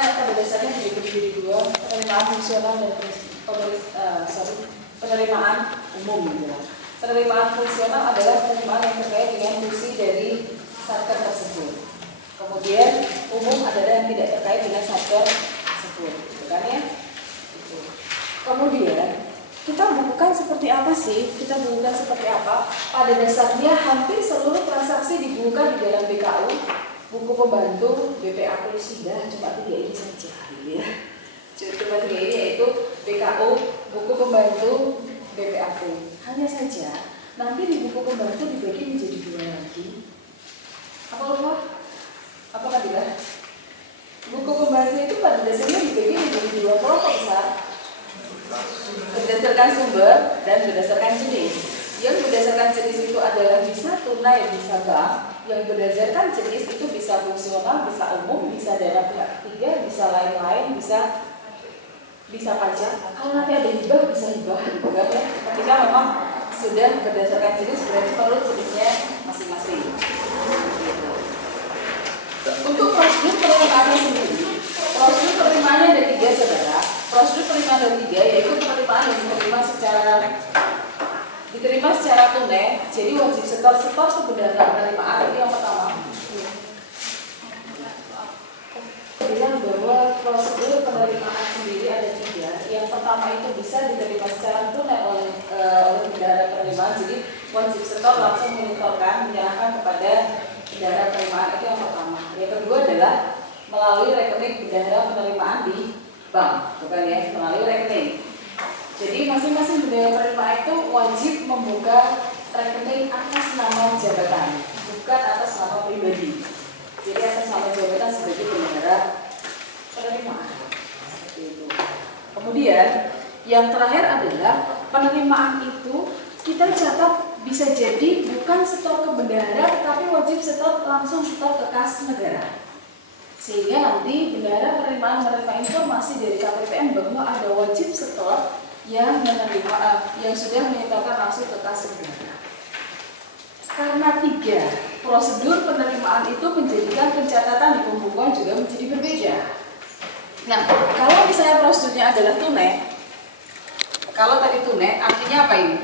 sebenarnya pada dasarnya dibagi dua, penerimaan fungsional dan penerimaan umum gitu ya. Penerimaan fungsional adalah penerimaan yang terkait dengan fungsi dari satker tersebut. Kemudian umum adalah yang tidak terkait dengan satker tersebut, gitu kan ya? Gitu. Kemudian kita bukukan seperti apa sih? Kita bukukan seperti apa? Pada dasarnya hampir seluruh transaksi dibukukan di dalam BKU, buku pembantu, BPAP sudah cuma 3 ini saja, gitu ya. Cuma 3 ini yaitu BKU, buku pembantu, BPAP. Hanya saja nanti di buku pembantu dibagi menjadi 2 lagi. Apa lupa? Apa kan tidak? Buku pembantu itu pada dasarnya dibagi menjadi 2 kelompok besar. Berdasarkan sumber dan berdasarkan jenis. Yang berdasarkan jenis itu adalah bisa tunai, bisa bank. Yang berdasarkan jenis itu bisa fungsional, bisa umum, bisa dana pihak ketiga, bisa lain-lain, bisa pajak. Kalau nanti ada hibah, bisa hibah, gitu kan ya. Ketika memang sudah berdasarkan jenis, berarti perlu jenisnya masing-masing. Gitu. Untuk prosedur penerimaannya sendiri, prosedur penerimaannya ada 3, saudara. Prosedur penerimaan ada 3, yaitu penerimaan yang diterima secara tunai. Jadi wajib setor kebenaran penerimaan itu yang pertama. Bilang bahwa prosedur penerimaan sendiri ada 3. Yang pertama itu bisa diterima secara tunai oleh bendahara penerimaan. Jadi wajib setor langsung menyerahkan kepada bendahara penerimaan, itu yang pertama. Yang kedua adalah melalui rekening bendahara penerimaan di bank, bukan ya, melalui rekening. Jadi masing-masing bendahara penerimaan itu wajib membuka rekening atas nama jabatan, bukan atas nama pribadi. Jadi atas nama jabatan sebagai bendahara penerimaan. Seperti itu. Kemudian yang terakhir adalah penerimaan itu kita catat bisa jadi bukan setor ke bendahara, tetapi wajib setor langsung setor ke kas negara. Sehingga nanti bendahara penerimaan menerima informasi dari KPPM bahwa ada wajib setor yang sudah menyetorkan langsung ke kas negara. Karena 3 prosedur penerimaan itu menjadikan pencatatan di pembukuan juga menjadi berbeda. Nah, kalau misalnya prosedurnya adalah tunai, kalau tadi tunai artinya apa ini?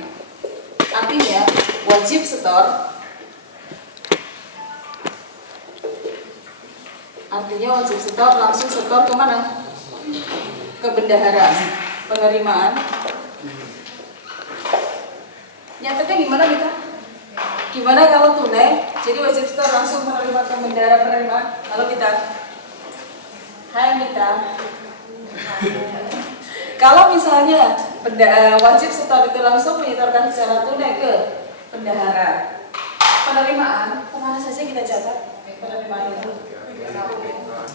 Artinya wajib setor. Artinya wajib setor langsung setor kemana? Ke bendahara penerimaan. Nyatanya gimana Mita? Gimana kalau tunai? Jadi wajib setor langsung menerima ke bendahara penerimaan. Halo Mita. Hai Mita. Kalau misalnya wajib setor itu langsung menyetorkan secara tunai ke bendahara penerimaan, kemana saja kita catat penerimaan itu?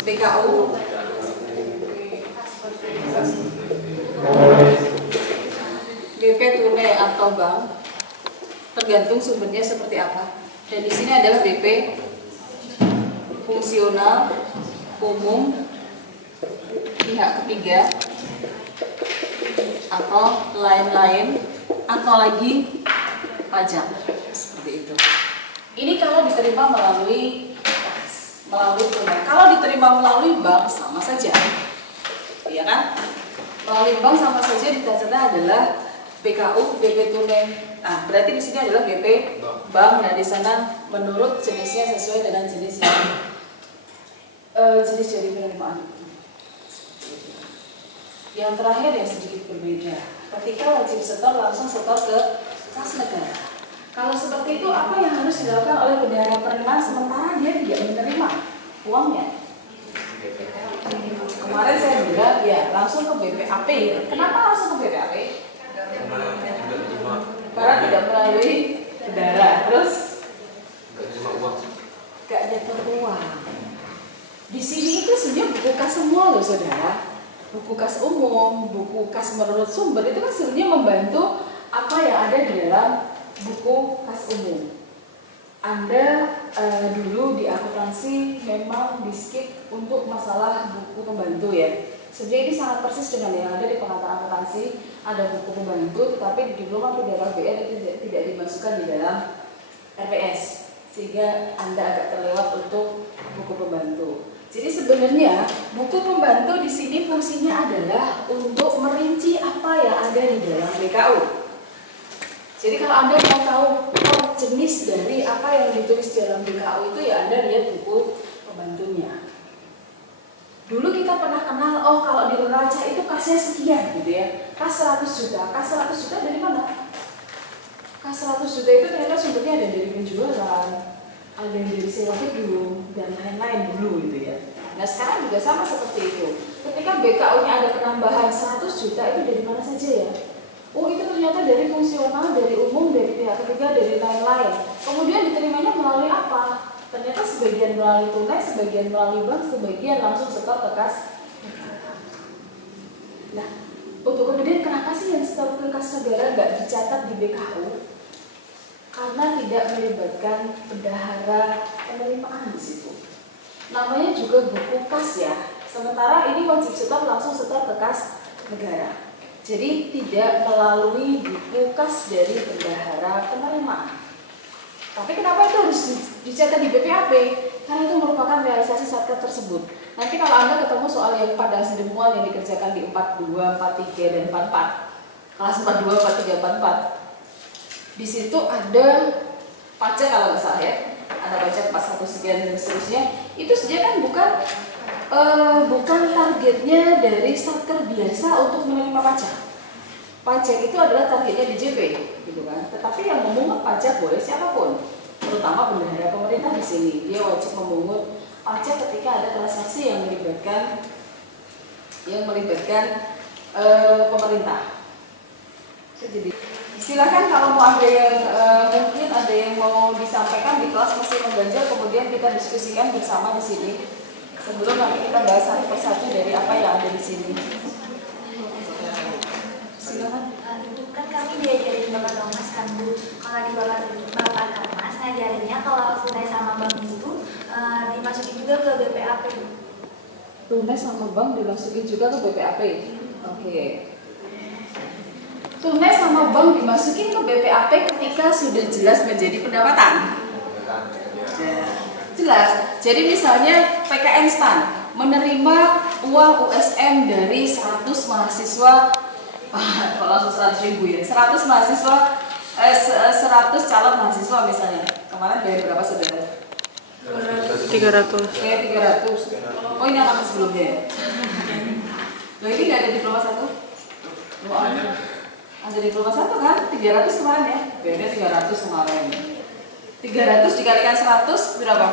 BKU, BP tunai atau bank, tergantung sumbernya seperti apa. Dan di sini adalah BP fungsional, umum, pihak ketiga, atau lain-lain, atau lagi pajak, seperti itu. Ini kalau diterima melalui tunai. Kalau diterima melalui bank sama saja, ya kan? Melalui bank sama saja dicatatnya adalah BKU, BP tunai. Nah, berarti di sini adalah BP bank. Nah, di sana menurut jenisnya sesuai dengan jenis yang jenis dari penerimaan. Yang terakhir yang sedikit berbeda. Ketika wajib setor langsung setor ke kas negara. Kalau seperti itu, apa yang harus dilakukan oleh bendahara penerimaan sementara dia tidak menerima uangnya? Kemarin saya bilang ya langsung ke BPAP. Kenapa langsung ke BPAP? Karena tidak melalui bendahara. Terus gak nyetor uang. Di sini itu sebenarnya buku kas semua loh saudara. Buku kas umum, buku kas menurut sumber itu kan sebenarnya membantu apa yang ada di dalam buku kas umum. Anda dulu di akuntansi memang di-skip untuk masalah buku pembantu ya. Sebenarnya ini sangat persis dengan yang ada di pengantar akuntansi. Ada buku pembantu, tetapi di diploma pegawai BN itu tidak dimasukkan di dalam RPS, sehingga Anda agak terlewat untuk buku pembantu. Jadi sebenarnya buku pembantu di sini fungsinya adalah untuk merinci apa yang ada di dalam BKU. Jadi kalau Anda mau tahu jenis dari apa yang ditulis dalam BKU itu, ya Anda lihat buku pembantunya. Dulu kita pernah kenal, oh kalau di neraca itu kasnya sekian gitu ya, kas 100 juta. Kas 100 juta dari mana? Kas 100 juta itu ternyata sumbernya ada dari penjualan, ada yang dari sewa gedung, dan lain-lain dulu gitu ya. Nah sekarang juga sama seperti itu. Ketika BKU-nya ada penambahan 100 juta, itu dari mana saja ya? Oh itu ternyata dari fungsional, dari umum, dari pihak ketiga, dari lain-lain. Kemudian diterimanya melalui apa? Ternyata sebagian melalui tunai, sebagian melalui bank, sebagian langsung setor ke kas. Nah, untuk kemudian kenapa sih yang setor ke kas negara nggak dicatat di BKU? Karena tidak melibatkan bendahara penerimaan di situ. Namanya juga buku kas ya. Sementara ini wajib setor langsung setor ke kas negara. Jadi tidak melalui buku kas dari bendahara penerimaan. Tapi kenapa itu harus dicatat di BPAP? Karena itu merupakan realisasi satker tersebut. Nanti kalau Anda ketemu soal yang padang sedemuan yang dikerjakan di 42, 43, dan 44, kelas 42, 43, 44, di situ ada pajak kalau nggak salah ya, ada pajak 41 sekian dan seterusnya. Itu sebenarnya kan bukan targetnya dari satker biasa untuk menerima pajak. Pajak itu adalah targetnya DJP, gitu kan. Tetapi yang memungut pajak boleh siapapun, terutama bendahara pemerintah di sini. Dia wajib memungut pajak ketika ada transaksi yang melibatkan pemerintah. Jadi silakan kalau mau ada yang mungkin ada yang mau disampaikan di kelas mesti mengganjal, kemudian kita diskusikan bersama di sini. Sebelum nanti kita bahas satu persatu dari apa yang ada di sini. Silakan. Itu kan kami diajarin Bapak Thomas kan Bu. Kalau di Bapak Thomas ngajarinnya kalau tunai sama bank itu dimasukin juga ke BPAP. Tunai sama bank dimasukin juga ke BPAP. Oke. Tunai sama bank dimasukin ke BPAP ketika sudah jelas menjadi pendapatan. Jelas. Jadi misalnya PKN STAN menerima uang USM dari 100 mahasiswa, kalau langsung 100.000 ya, 100 mahasiswa, 100 calon mahasiswa misalnya. Kemarin bayar berapa saudara? 300. Kayak 300. Oh ini anak sebelumnya ya? Loh ini nggak ada diploma 1? Oh ada diploma 1 kan? 300 kemarin ya? Bayarnya 300 kemarin. 300 dikalikan 100 berapa?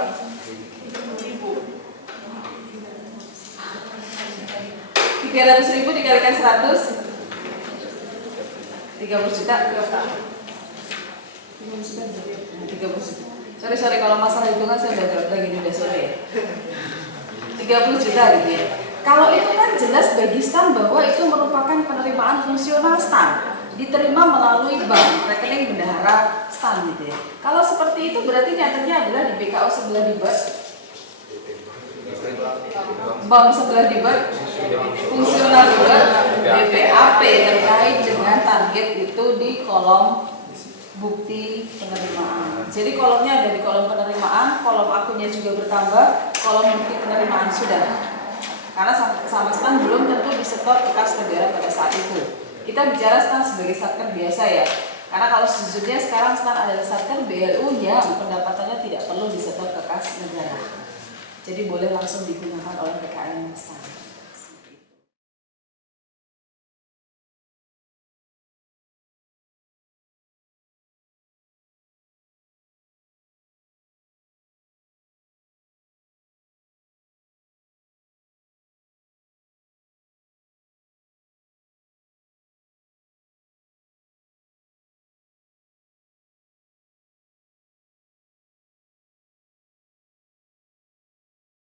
300.000 dikalikan 100 30 juta. 30 juta. Sorry kalau masalah hitungan saya udah lagi udah sore ya. 30 juta gitu ya. Kalau itu kan jelas bagi STAN bahwa itu merupakan penerimaan fungsional STAN, diterima melalui bank, rekening bendahara STAN gitu ya. Kalau seperti itu berarti nyatanya adalah di BKU sebelah di bank sebelah di fungsional juga BPAP terkait dengan target itu di kolom bukti penerimaan. Jadi kolomnya ada di kolom penerimaan, kolom akunnya juga bertambah, kolom bukti penerimaan sudah. Karena sama STAN belum tentu disetor ke kas negara pada saat itu. Kita bicara STAN sebagai satker biasa ya. Karena kalau sejujurnya sekarang STAN adalah satker BLU yang pendapatannya tidak perlu disetor ke kas negara. Jadi boleh langsung digunakan oleh PKN STAN.